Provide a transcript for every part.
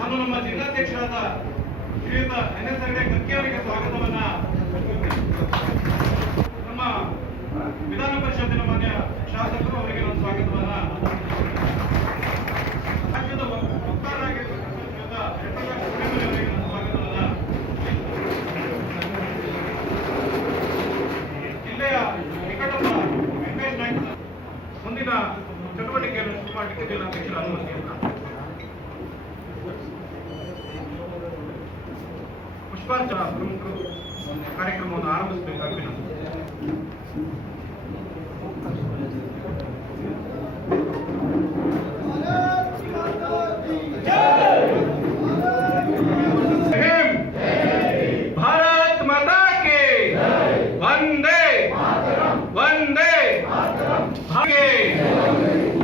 ನಾನು ನಮ್ಮ ಜಿಲ್ಲಾಧ್ಯಕ್ಷರಾದ ಶ್ರೀಯುತ NS ಹೆಗಡೆ ಕರ್ಕಿ ಅವರಿಗೆ ಸ್ವಾಗತವನ್ನ ನಮ್ಮ ವಿಧಾನ ಪರಿಷತ್ತಿನ ಮಾನ್ಯ ಶಾಸಕರು ಅವರಿಗೆ ನಾನು ಸ್ವಾಗತವನ್ನ ರಾಜ್ಯದ ವಕ್ತಾರರಾಗಿರ್ತಕ್ಕಂಥ ಶ್ರೀಯುತ ಅವರಿಗೆ ನಾನು ಸ್ವಾಗತವನ್ನ ಜಿಲ್ಲೆಯ ನಿಕಟದ ವೆಂಕಟೇಶ್ ನಾಯ್ಕ ಮುಂದಿನ ಚಟುವಟಿಕೆಯನ್ನು ಶುರು ಮಾಡಲಿಕ್ಕೆ ಜಿಲ್ಲಾಧ್ಯಕ್ಷರ ಅನುಮತಿಯನ್ನ ಪುಷ್ಪಾರ್ಚನಾ ಪ್ರಮುಖರು ಕಾರ್ಯಕ್ರಮವನ್ನು ಆರಂಭಿಸಬೇಕಾಗಿ ವಿನಂತಿ. ಭಾರತ್ ಮಾತಾ ಕಿ ವಂದೇ ವಂದೇ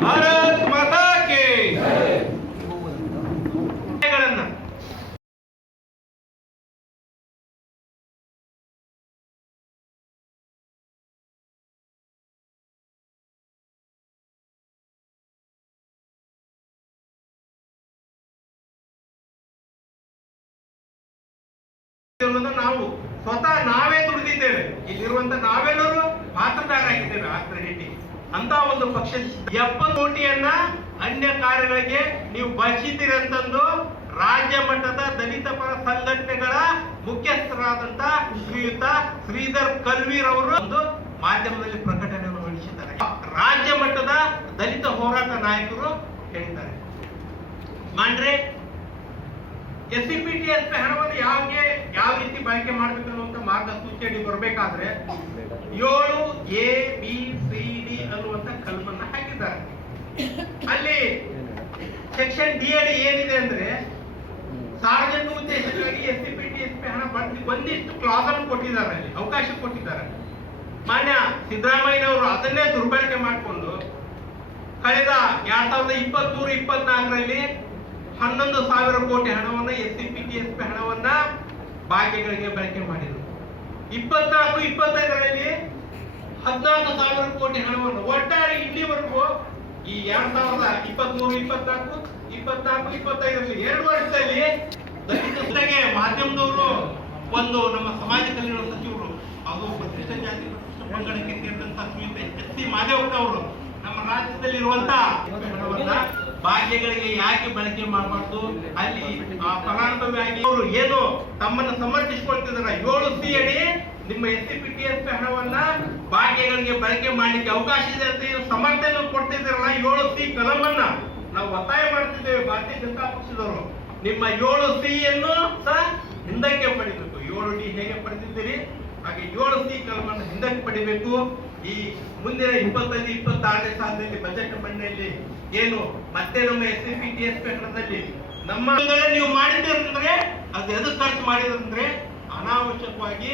ಭಾರತ್ ಮಾತಾ ಕಿ ನಾವು ಸ್ವತಃ ನಾವೇ ದುಡಿದಿದ್ದೇವೆ. ಇಲ್ಲಿರುವಂತ ನಾವೆಲ್ಲರೂ ಪಾತ್ರದಾರರಾಗಿದ್ದೇವೆ ಆ ಕ್ರೆಡಿಟ್. ಅಂತ ಒಂದು ಪಕ್ಷ 70 ಕೋಟಿಯನ್ನ ಅನ್ಯ ಕಾರ್ಯಗಳಿಗೆ ನೀವು ಬಳಸಿದ್ದೀರಿ ಅಂತಂದು ರಾಜ್ಯ ಮಟ್ಟದ ದಲಿತ ಪರ ಸಂಘಟನೆಗಳ ಮುಖ್ಯಸ್ಥರಾದಂತ ಶ್ರೀಯುತ ಶ್ರೀಧರ್ ಕಲ್ವೀರ್ ಅವರು ಒಂದು ಮಾಧ್ಯಮದಲ್ಲಿ ಪ್ರಕಟಣೆಯನ್ನು ಹೊರಡಿಸಿದ್ದಾರೆ. ರಾಜ್ಯ ಮಟ್ಟದ ದಲಿತ ಹೋರಾಟ ನಾಯಕರು ಹೇಳಿದ್ದಾರೆ, ಮಾಡ್ರೆ SCPTSP ಹಣವನ್ನು ಯಾವ ರೀತಿ ಬಳಕೆ ಮಾಡಬೇಕು ಅನ್ನುವಂತ ಮಾರ್ಗಸೂಚಿಯಲ್ಲಿ ಬರಬೇಕಾದ್ರೆ 7 ABCD ಅನ್ನುವಂತ ಕಲ್ಪನ್ನ ಹಾಕಿದ್ದಾರೆ. ಅಲ್ಲಿ ಸೆಕ್ಷನ್ D ಅಡಿ ಏನಿದೆ ಅಂದ್ರೆ ಸಾರ್ವಜನಿಕ ಉದ್ದೇಶಕ್ಕಾಗಿ SCPTSP ಹಣ ಒಂದಿಷ್ಟು ಕ್ಲಾಸ್ ಅನ್ನು ಕೊಟ್ಟಿದ್ದಾರೆ, ಅಲ್ಲಿ ಅವಕಾಶ ಕೊಟ್ಟಿದ್ದಾರೆ. ಮಾನ್ಯ ಸಿದ್ದರಾಮಯ್ಯನವರು ಅದನ್ನೇ ದುರ್ಬಳಕೆ ಮಾಡಿಕೊಂಡು ಕಳೆದ 2023-24ರಲ್ಲಿ 11,000 ಕೋಟಿ ಹಣವನ್ನ SCPTSP ಹಣವನ್ನ ಭಾಗ್ಯಗಳಿಗೆ ಬಳಕೆ ಮಾಡಿದರು. 24-25ರಲ್ಲಿ 14,000 ಕೋಟಿ ಹಣವನ್ನು ಒಟ್ಟಾರೆ ಇಲ್ಲಿವರೆಗೂ ಈ 2023-24-25ರಲ್ಲಿ 2 ವರ್ಷದಲ್ಲಿ ಜೊತೆಗೆ ಮಾಧ್ಯಮದವರು ಒಂದು ನಮ್ಮ ಸಮಾಜ ಕಲ್ಯಾಣ ಸಚಿವರು ಅದು ಪರಿಶಿಷ್ಟ ಜಾತಿ ಪಂಗಡಕ್ಕೆ ಸೇರಿದಂತ ಶ್ರೀಯುತ SC ಮಾದೇವಪ್ಪ ಅವರು ನಮ್ಮ ರಾಜ್ಯದಲ್ಲಿರುವಂತ ಹಣವನ್ನ ಭಾಗ್ಯಗಳಿಗೆ ಯಾಕೆ ಬಳಕೆ ಮಾಡಬಾರ್ದು, ಅಲ್ಲಿ ಫಲಾನುಭವಿಯಾಗಿ ಅವರು ಏನು ತಮ್ಮನ್ನು ಸಮರ್ಥಿಸಿಕೊಳ್ತಿದಾರ 7C ಅಡಿ ನಿಮ್ಮ SCPTSP ಹಣವನ್ನ ಭಾಗ್ಯಗಳಿಗೆ ಬಳಕೆ ಮಾಡಲಿಕ್ಕೆ ಅವಕಾಶ ಇದೆ ಅಂತ ಸಮರ್ಥನೆ ಕೊಡ್ತಿದ್ದಾರಲ್ಲ 7C ಕಲಮನ್ನ ನಾವು ಒತ್ತಾಯ ಮಾಡ್ತಿದ್ದೇವೆ. ಭಾರತೀಯ ಜನತಾ ಪಕ್ಷದವರು ನಿಮ್ಮ 7C ಯನ್ನು ಸಹ ಹಿಂದಕ್ಕೆ ಪಡಿಬೇಕು. 7D ಹೇಗೆ ಪಡೆದಿದ್ದೀರಿ ಹಾಗೆ 7C ಕಲಮನ್ನು ಹಿಂದಕ್ಕೆ ಪಡಿಬೇಕು. ಈ ಮುಂದಿನ 25-26ನೇ ಸಾಲಿನಲ್ಲಿ ಬಜೆಟ್ ಮಂಡಳಿಯಲ್ಲಿ ಏನು ಮತ್ತೆ ನಮ್ಮ SCPTSP ಹಣದಲ್ಲಿ ನಮ್ಮ ನೀವು ಮಾಡಿದ್ರೆ ಅದು ಎದು ಖರ್ಚು ಮಾಡಿದ್ರೆ ಅನಾವಶ್ಯಕವಾಗಿ.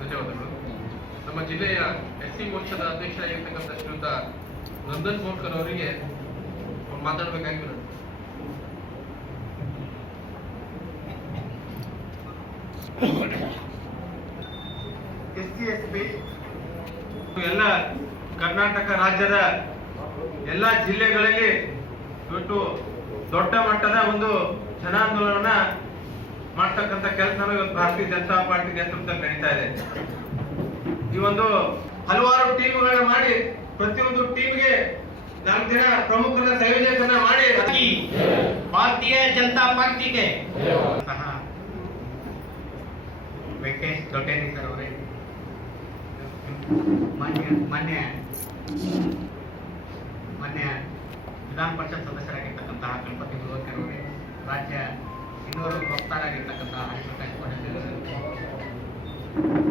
ಧನ್ಯವಾದಗಳು. ನಮ್ಮ ಜಿಲ್ಲೆಯ SC ಮೋರ್ಚಾದ ಅಧ್ಯಕ್ಷರಾಗಿರ್ತಕ್ಕಂಥ ಶ್ರೀಯುತ ನಂದನ್ ಗೋಲ್ಕರ್ ಅವರಿಗೆ ಮಾತಾಡಬೇಕಾಗಿ ವಿನಂತಿ. SCSP ಎಲ್ಲ ಕರ್ನಾಟಕ ರಾಜ್ಯದ ಎಲ್ಲ ಜಿಲ್ಲೆಗಳಲ್ಲಿ ಇವತ್ತು ದೊಡ್ಡ ಮಟ್ಟದ ಒಂದು ಜನಾಂದೋಲನ ಮಾಡ್ತಕ್ಕಂಥ ಕೆಲಸನ ಇವತ್ತು ಭಾರತೀಯ ಜನತಾ ಪಾರ್ಟಿ ನೇತೃತ್ವದಲ್ಲಿ ನಡೀತಾ ಇದೆ. ಈ ಒಂದು ಹಲವಾರು ಟೀಮ್ಗಳನ್ನ ಮಾಡಿ ಪ್ರತಿಯೊಂದು ಟೀಮ್ಗೆ 4 ಜನ ಪ್ರಮುಖರ ಸಂಯೋಜಕರನ್ನ ಮಾಡಿ ಭಾರತೀಯ ಜನತಾ ಪಾರ್ಟಿಗೆ ಸಹ ವೆಂಕಟೇಶ್ ದೊಡ್ಡೇರಿ ಸರ್ ಅವರೇ, ಮಾನ್ಯ ವಿಧಾನ ಪರಿಷತ್ ಸದಸ್ಯರಾಗಿರ್ತಕ್ಕಂತಹ ಗಣಪತಿ ಮುಲೋಕರ್ ಅವರೇ, ರಾಜ್ಯ ಇನ್ನೂರು ವಕ್ತಾರಾಗಿರ್ತಕ್ಕಂತಹ ಹರಿಪ್ರಕಾಶ್ ಪಟೇಲ್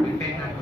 ವೆಂಕಟೇಶ್ ನಾಯ್ಕ